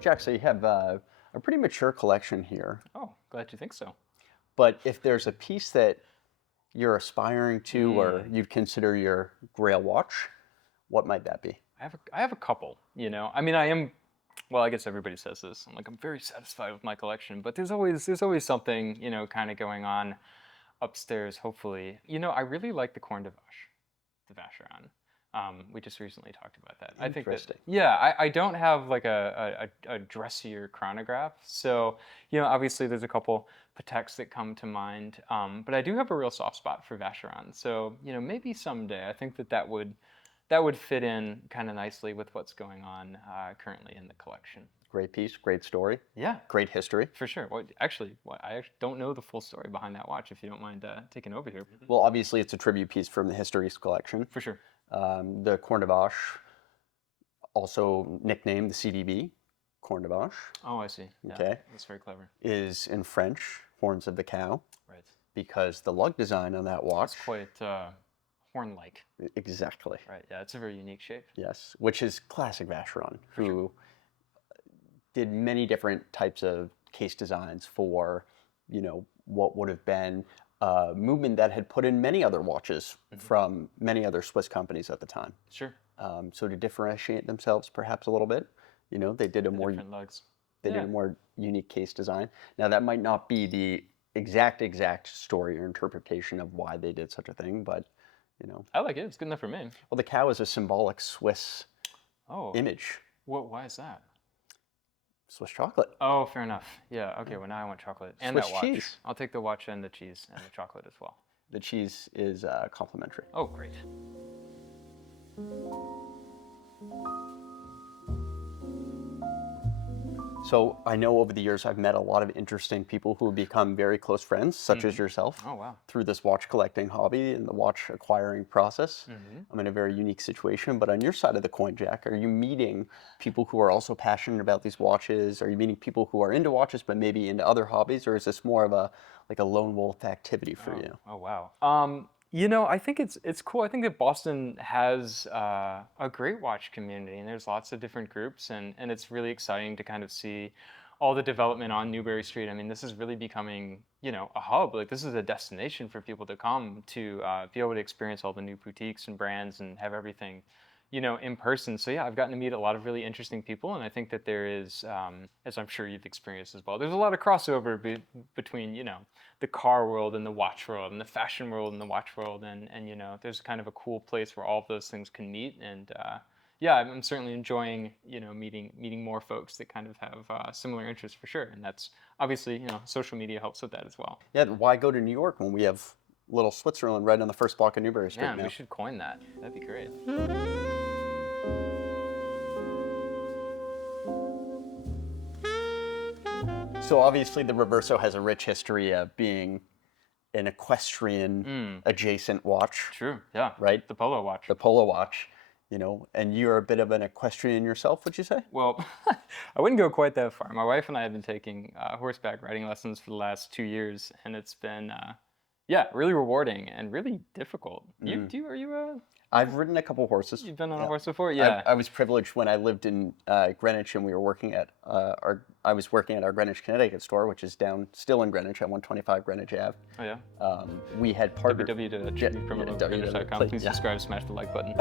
Jack, so you have a pretty mature collection here, Oh, glad you think so. but if there's a piece that you're aspiring to or Mm. you'd consider your Grail watch, what might that be? I have a couple, I mean, I am, well, I guess everybody says this. I'm very satisfied with my collection, but there's always something, kind of going on upstairs, hopefully. I really like the Corne de Vache, the Vacheron. We just recently talked about that. I think that, Interesting. yeah, I don't have like a dressier chronograph. So, obviously there's a couple Pateks that come to mind. But I do have a real soft spot for Vacheron. So, maybe someday I think that would fit in kind of nicely with what's going on currently in the collection. Great piece, great story, Yeah, great history. for sure. I actually don't know the full story behind that watch. If you don't mind taking over here. Well, obviously, it's a tribute piece from the Histories collection. For sure. The Corne de Vache, also nicknamed the CDB, Corne de Vache, Oh, I see. Yeah, okay, that's very clever. is in French, horns of the cow, Right. because the lug design on that watch, It's quite horn-like. exactly, Right. Yeah, it's a very unique shape. yes, which is classic Vacheron, who did many different types of case designs for, what would have been a movement that had put in many other watches from many other Swiss companies at the time. Sure. So to differentiate themselves perhaps a little bit, they did a The more different lugs. they did Yeah. a more unique case design. Now that might not be the exact story or interpretation of why they did such a thing, but I like it. It's good enough for me. well, the cow is a symbolic Swiss Oh, image, why is that? Swiss chocolate, Oh, fair enough. Yeah. Okay. Well, now I want chocolate and Swiss that watch. cheese. I'll take the watch and the cheese and the chocolate as well. The cheese is complimentary. Oh, great. So I know over the years I've met a lot of interesting people who have become very close friends, such as yourself, Oh, wow. through this watch collecting hobby and the watch acquiring process. Mm-hmm. I'm in a very unique situation, but on your side of the coin, Jack, are you meeting people who are also passionate about these watches? Are you meeting people who are into watches but maybe into other hobbies, or is this more of a lone wolf activity for you? Oh, wow. I think it's cool. I think that Boston has a great watch community, and there's lots of different groups, and it's really exciting to kind of see all the development on Newbury Street. I mean, this is really becoming, a hub. Like, this is a destination for people to come to be able to experience all the new boutiques and brands and have everything, in person. So yeah, I've gotten to meet a lot of really interesting people, and I think that there is, as I'm sure you've experienced as well, there's a lot of crossover between, the car world and the watch world and the fashion world and the watch world, and there's kind of a cool place where all of those things can meet. And yeah, I'm certainly enjoying, meeting more folks that kind of have similar interests for sure. And that's obviously, social media helps with that as well. Yeah, why go to New York when we have little Switzerland right on the first block of Newbury Street Man, now? we should coin that. That'd be great. So obviously the Reverso has a rich history of being an equestrian adjacent watch, True. Yeah. right? The polo watch. The polo watch, and you're a bit of an equestrian yourself, would you say? Well, I wouldn't go quite that far. My wife and I have been taking horseback riding lessons for the last 2 years, and it's been, yeah, really rewarding and really difficult. Are you I've ridden a couple horses. you've been on a Yeah. horse before? Yeah. I was privileged when I lived in Greenwich, and we were working at I was working at our Greenwich, Connecticut store, which is still in Greenwich at 125 Greenwich Ave. Oh yeah. We had partnered. www.tributecriminal.com. Please yeah. subscribe, smash the like button.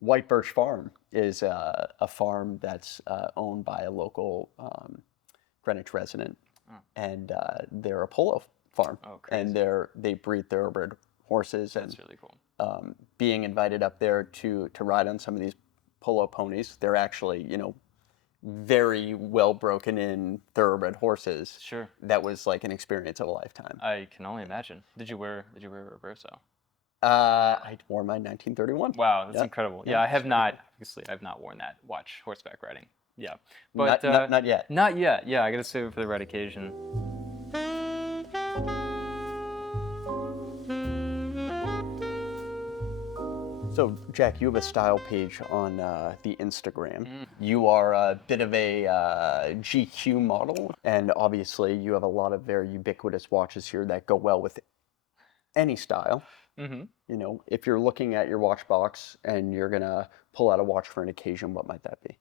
White Birch Farm is a farm that's owned by a local Greenwich resident, and they're a polo farm, Oh, crazy. and they breed thoroughbred horses, and That's really cool. being invited up there to ride on some of these polo ponies, they're actually very well broken in thoroughbred horses. Sure. That was like an experience of a lifetime. I can only imagine. Did you wear a Reverso? I wore mine 1931. Wow, that's Yeah. incredible. Yeah, Yeah, I have not. Obviously, I've not worn that watch horseback riding. Yeah, but Not yet. Not yet. Yeah, I gotta save it for the right occasion. So, Jack, you have a style page on the Instagram. You are a bit of a GQ model, and obviously you have a lot of very ubiquitous watches here that go well with any style. If you're looking at your watch box and you're gonna pull out a watch for an occasion, what might that be?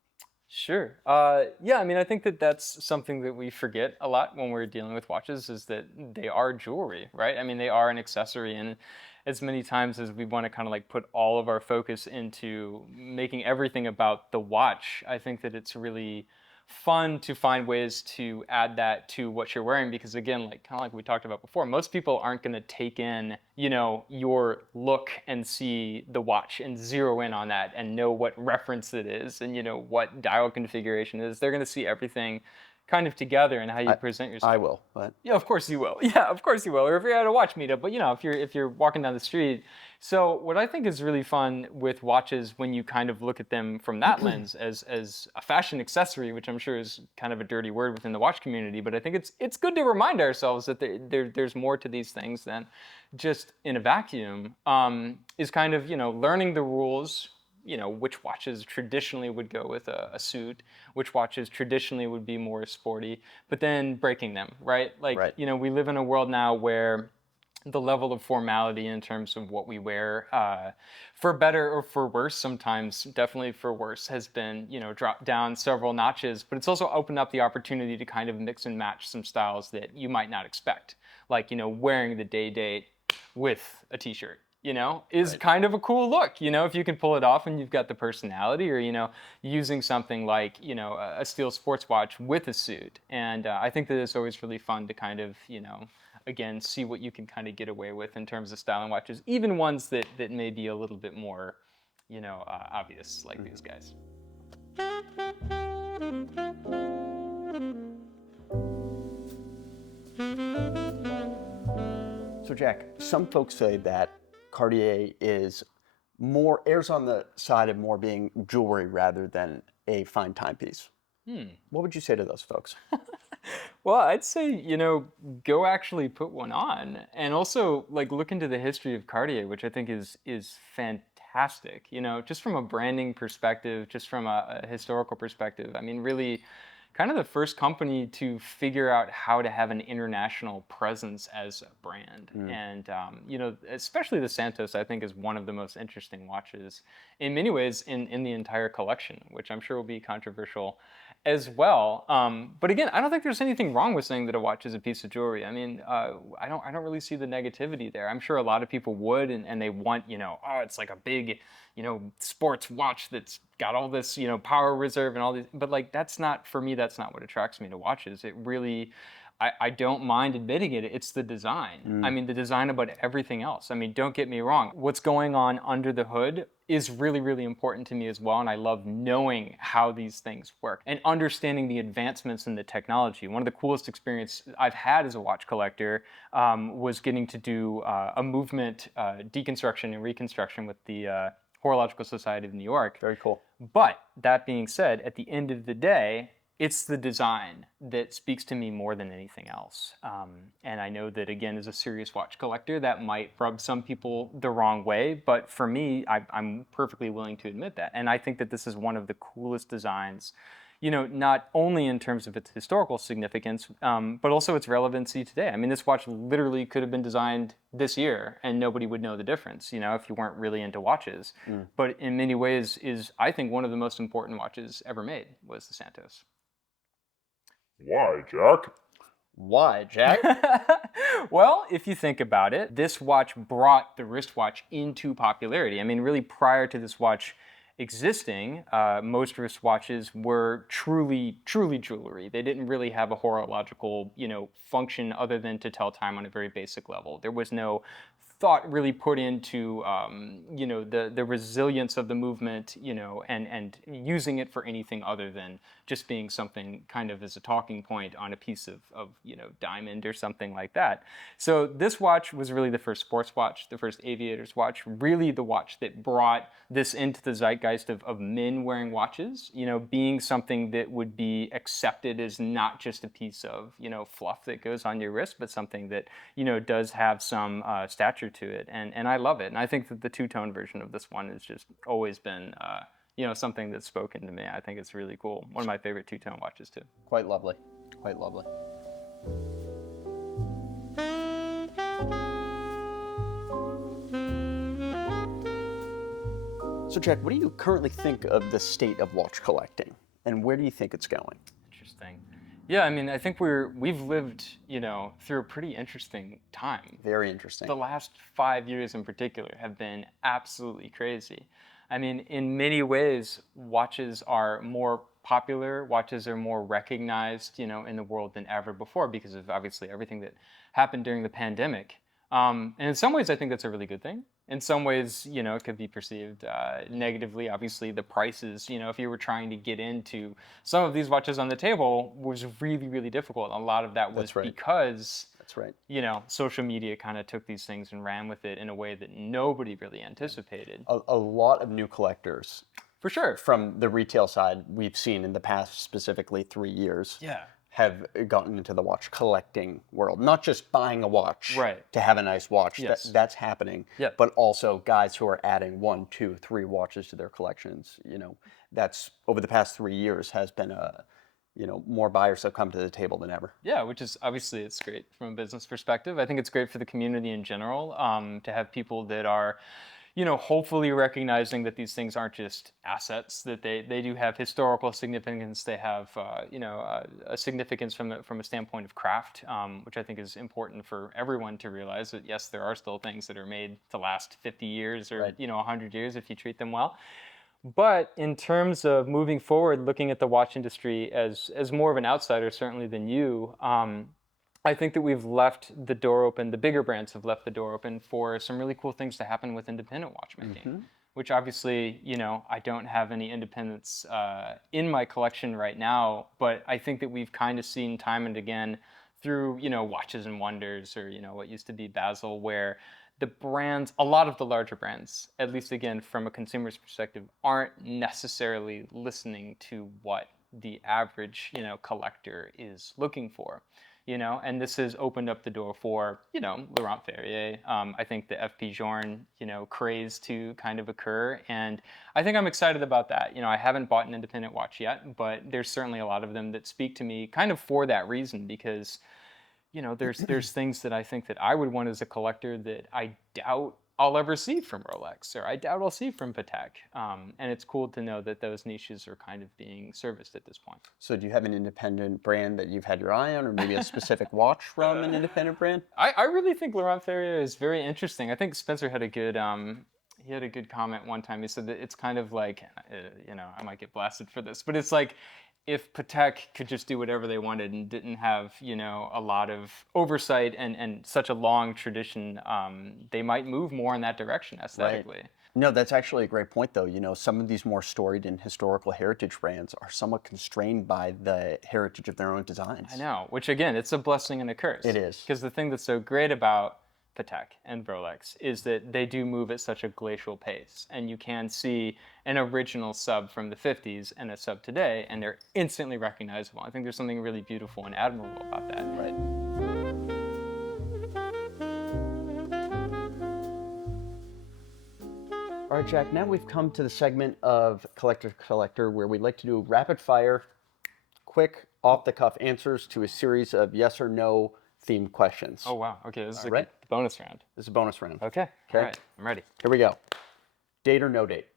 Sure. Yeah, I mean, I think that that's something that we forget a lot when we're dealing with watches is that they are jewelry, right? I mean, they are an accessory. And as many times as we want to kind of like put all of our focus into making everything about the watch, I think that it's really fun to find ways to add that to what you're wearing because again like kind of like we talked about before, most people aren't going to take in your look and see the watch and zero in on that and know what reference it is and what dial configuration it is. They're going to see everything kind of together and how you I present I yourself. will, but Yeah, of course you will. Yeah, of course you will. Or if you're at a watch meetup, but if you're walking down the street. So what I think is really fun with watches when you kind of look at them from that lens as a fashion accessory, which I'm sure is kind of a dirty word within the watch community, but I think it's good to remind ourselves that there's more to these things than just in a vacuum. Is kind of learning the rules. Which watches traditionally would go with a suit, which watches traditionally would be more sporty, but then breaking them, right? Like, right. we live in a world now where the level of formality in terms of what we wear, for better or for worse, sometimes definitely for worse, has been, dropped down several notches, but it's also opened up the opportunity to kind of mix and match some styles that you might not expect. Like, wearing the day date with a t-shirt is Right. kind of a cool look, if you can pull it off and you've got the personality, or using something like a steel sports watch with a suit. And I think that it's always really fun to kind of again see what you can kind of get away with in terms of styling watches, even ones that may be a little bit more obvious, like these guys. So Jack, some folks say that Cartier is more airs on the side of more being jewelry rather than a fine timepiece. What would you say to those folks? Well, I'd say, go actually put one on, and also like look into the history of Cartier, which I think is fantastic. Just from a branding perspective, just from a historical perspective. I mean, really, kind of the first company to figure out how to have an international presence as a brand. And especially the Santos, I think, is one of the most interesting watches in many ways in the entire collection, which I'm sure will be controversial as well. But again, I don't think there's anything wrong with saying that a watch is a piece of jewelry. I mean, I don't really see the negativity there. I'm sure a lot of people would, and they want, oh, it's like a big, sports watch that's got all this, power reserve and all these. But like, that's not, for me, that's not what attracts me to watches. It really, I don't mind admitting it. It's the design. I mean, the design about everything else. I mean, don't get me wrong. What's going on under the hood is really, really important to me as well. And I love knowing how these things work and understanding the advancements in the technology. One of the coolest experiences I've had as a watch collector was getting to do a movement deconstruction and reconstruction with the Horological Society of New York. Very cool. But that being said, at the end of the day, it's the design that speaks to me more than anything else. And I know that, again, as a serious watch collector, that might rub some people the wrong way. But for me, I'm perfectly willing to admit that. And I think that this is one of the coolest designs, not only in terms of its historical significance, but also its relevancy today. I mean, this watch literally could have been designed this year and nobody would know the difference, if you weren't really into watches. But in many ways is, I think, one of the most important watches ever made was the Santos. Why, Jack? Why, Jack? Well, if you think about it, this watch brought the wristwatch into popularity. I mean, really prior to this watch existing, most wristwatches were truly jewelry. They didn't really have a horological, function other than to tell time on a very basic level. There was no thought really put into the resilience of the movement, and using it for anything other than just being something kind of as a talking point on a piece of diamond or something like that. So this watch was really the first sports watch, the first aviator's watch, really the watch that brought this into the zeitgeist of men wearing watches, being something that would be accepted as not just a piece of, fluff that goes on your wrist, but something that, does have some stature to it. And I love it. And I think that the two-tone version of this one has just always been, something that's spoken to me. I think it's really cool. One of my favorite two-tone watches too. Quite lovely. Quite lovely. So Jack, what do you currently think of the state of watch collecting? and where do you think it's going? Interesting. Yeah, I mean, I think we've lived, through a pretty interesting time. Very interesting. The last 5 years in particular have been absolutely crazy. I mean, in many ways, watches are more popular, watches are more recognized, in the world than ever before because of obviously everything that happened during the pandemic. And in some ways, I think that's a really good thing. In some ways, it could be perceived negatively. Obviously, the prices, if you were trying to get into some of these watches on the table was really, really difficult. A lot of that was because That's right. social media kind of took these things and ran with it in a way that nobody really anticipated. A lot of new collectors. For sure. From the retail side, we've seen in the past specifically 3 years. Yeah. Have gotten into the watch collecting world, not just buying a watch to have a nice watch. Yes. That's happening. Yep. But also guys who are adding 1, 2, 3 watches to their collections. That's over the past 3 years has been more buyers have come to the table than ever. Yeah, which is obviously it's great from a business perspective. I think it's great for the community in general to have people that are hopefully recognizing that these things aren't just assets, that they do have historical significance. They have, a significance from a standpoint of craft, which I think is important for everyone to realize that, yes, there are still things that are made to last 50 years or, 100 years if you treat them well. But in terms of moving forward, looking at the watch industry as more of an outsider, certainly than you, I think that we've left the door open, the bigger brands have left the door open for some really cool things to happen with independent watchmaking, which obviously, I don't have any independents in my collection right now, but I think that we've kind of seen time and again through, Watches and Wonders or, what used to be Basil, where the brands, a lot of the larger brands, at least again, from a consumer's perspective, aren't necessarily listening to what the average, collector is looking for. And this has opened up the door for, Laurent Ferrier. I think the FP Journe, craze to kind of occur. And I think I'm excited about that. I haven't bought an independent watch yet, but there's certainly a lot of them that speak to me kind of for that reason because, there's things that I think that I would want as a collector that I doubt I'll ever see from Rolex, or I doubt I'll see from Patek. And it's cool to know that those niches are kind of being serviced at this point. So do you have an independent brand that you've had your eye on, or maybe a specific watch from an independent brand? I really think Laurent Ferrier is very interesting. I think Spencer had a good comment one time. He said that it's kind of like, I might get blasted for this, but it's like if Patek could just do whatever they wanted and didn't have, a lot of oversight and such a long tradition, they might move more in that direction aesthetically. Right. No, that's actually a great point, though. Some of these more storied and historical heritage brands are somewhat constrained by the heritage of their own designs. I know, which again, it's a blessing and a curse. It is. Because the thing that's so great about Patek and Rolex is that they do move at such a glacial pace, and you can see an original sub from the 50s and a sub today, and they're instantly recognizable. I think there's something really beautiful and admirable about that. Right. All right, Jack, now we've come to the segment of Collector to Collector where we like to do rapid fire, quick, off-the-cuff answers to a series of yes or no themed questions. Oh, wow. Okay, this is All right. the bonus round. This is a bonus round. Okay. All right, I'm ready. Here we go. Date or no date?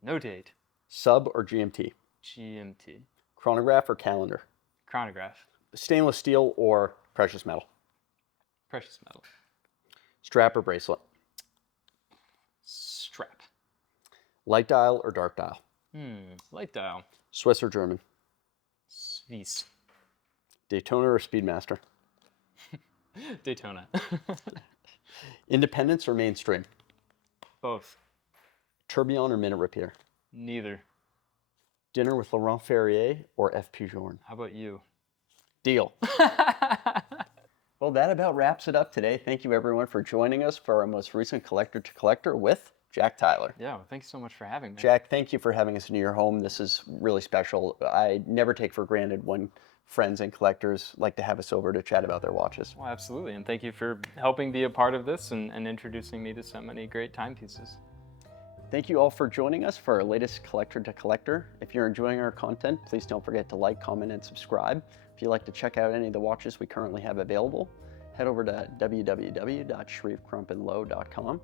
No date. Sub or GMT? GMT. Chronograph or calendar? Chronograph. Stainless steel or precious metal? Precious metal. Strap or bracelet? Strap. Light dial or dark dial? Light dial. Swiss or German? Swiss. Daytona or Speedmaster? Daytona. Independence or mainstream? Both. Tourbillon or minute repeater? Neither. Dinner with Laurent Ferrier or FP Journe? How about you? Deal. Well, that about wraps it up today. Thank you, everyone, for joining us for our most recent Collector to Collector with Jack Tyler. Yeah, well, thanks so much for having me. Jack, thank you for having us into your home. This is really special. I never take for granted when friends and collectors like to have us over to chat about their watches. Well, absolutely. And thank you for helping be a part of this and introducing me to so many great timepieces. Thank you all for joining us for our latest Collector to Collector. If you're enjoying our content, please don't forget to like, comment, and subscribe. If you'd like to check out any of the watches we currently have available, head over to www.shrevecrumpandlow.com.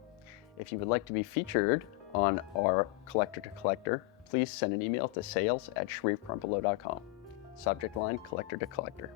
If you would like to be featured on our collector to collector, please send an email to sales@shreveprumpelow.com. Subject line, collector to collector.